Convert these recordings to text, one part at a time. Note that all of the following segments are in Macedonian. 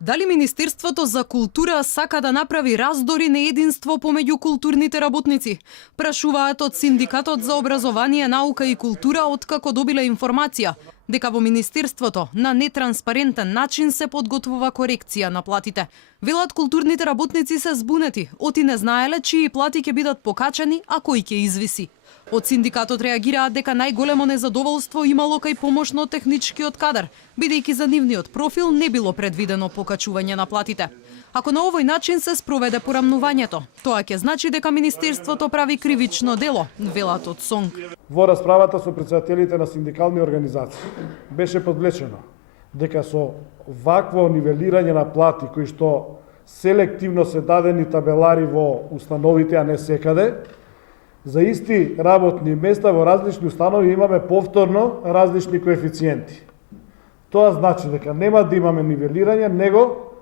Дали Министерството за култура сака да направи раздори на единство помеѓу културните работници? Прашуваат од Синдикатот за образование, наука и култура откако добила информација дека во Министерството на нетранспарентен начин се подготвува корекција на платите. Велат културните работници се збунети, оти не знаеле чии плати ќе бидат покачани, а кои ќе извиси. Од синдикатот реагираат дека најголемо незадоволство имало кај помошно-техничкиот кадар, бидејќи за нивниот профил не било предвидено покачување на платите. Ако на овој начин се спроведе порамнувањето, тоа ќе значи дека Министерството прави кривично дело, велат од СОНГ. Во расправата со претседателите на синдикални организации беше подвлечено дека со вакво нивелирање на плати кои што селективно се дадени табелари во установите, а не секаде, за исти работни места во различни установи имаме повторно различни коефициенти. Тоа значи дека нема да имаме нивелирање, него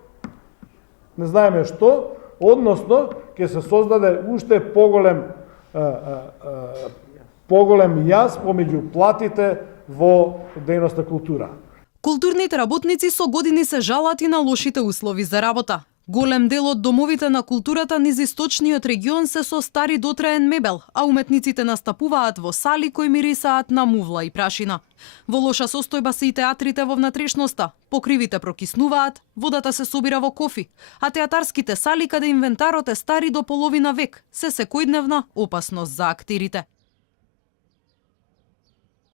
не знаеме што, односно ќе се создаде уште поголем јаз помеѓу платите во дејноста култура. Културните работници со години се жалат и на лошите услови за работа. Голем дел од домовите на културата низ источниот регион се со стари дотраен мебел, а уметниците настапуваат во сали кои мирисаат на мувла и прашина. Во лоша состојба се и театрите во внатрешноста, покривите прокиснуваат, водата се собира во кофи, а театарските сали каде инвентарот е стари до половина век, се секојдневна опасност за актерите.